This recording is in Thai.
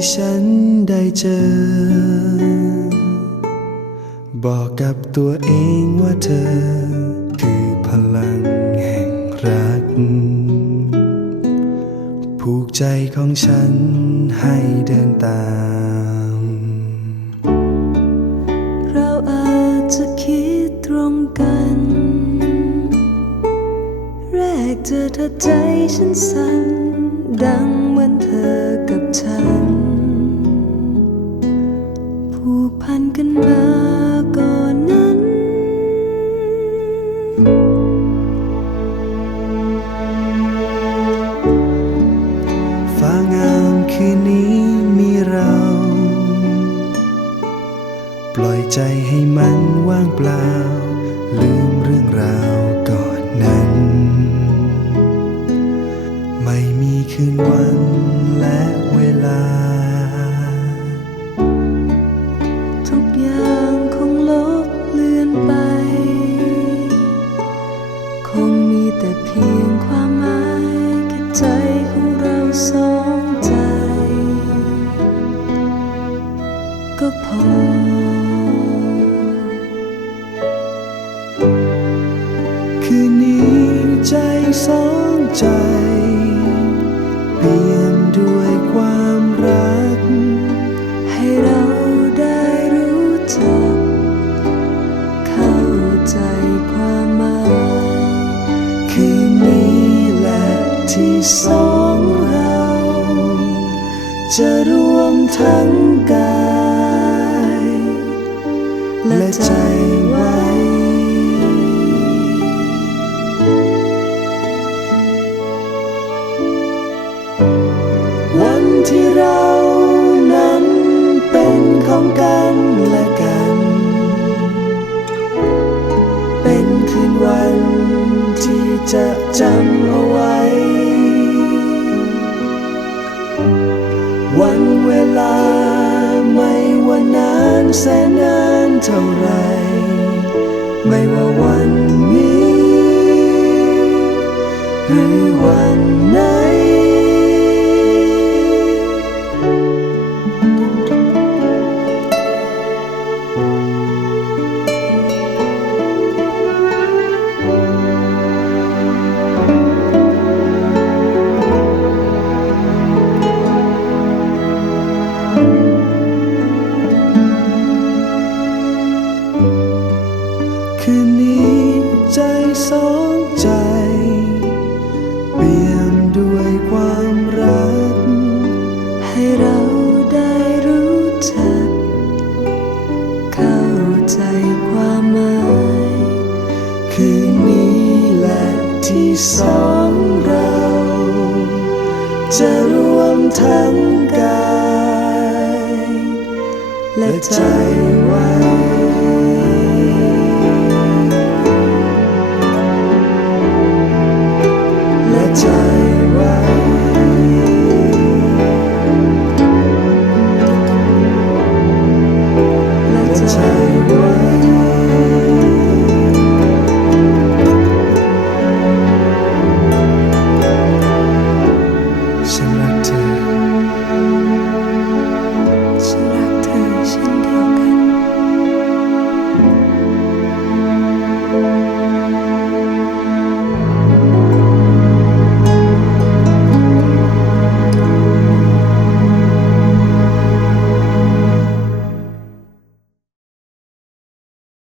ที่ฉันได้เจอ บอกกับตัวเองว่าเธอ คือพลังแห่งรัก ผูกใจของฉันให้เดินตาม เราอาจจะคิดตรงกัน แรกเจอเธอใจฉันสั่นดังเหมือนเธอกับฉัน มาก่อนนั้น ฟ้างามคืนนี้มีเรา ปล่อยใจให้มันว่างเปล่า ลืมเรื่องราวก่อนนั้น ไม่มีคืนวันและเวลา แต่เพียงความหมายแค่ใจของเราสองใจ ก็พอคืนนี้ใจสองใจ ที่สองเรา จะรวมทั้งกายและใจไว้วันที่เรานั้นเป็นของกันและกัน เป็นคืนวันที่จะจำ แสนนานเท่าไร ไม่ว่าวันนี้ หรือวันไหน สองเรา จะรวมทั้งกาย และใจไว้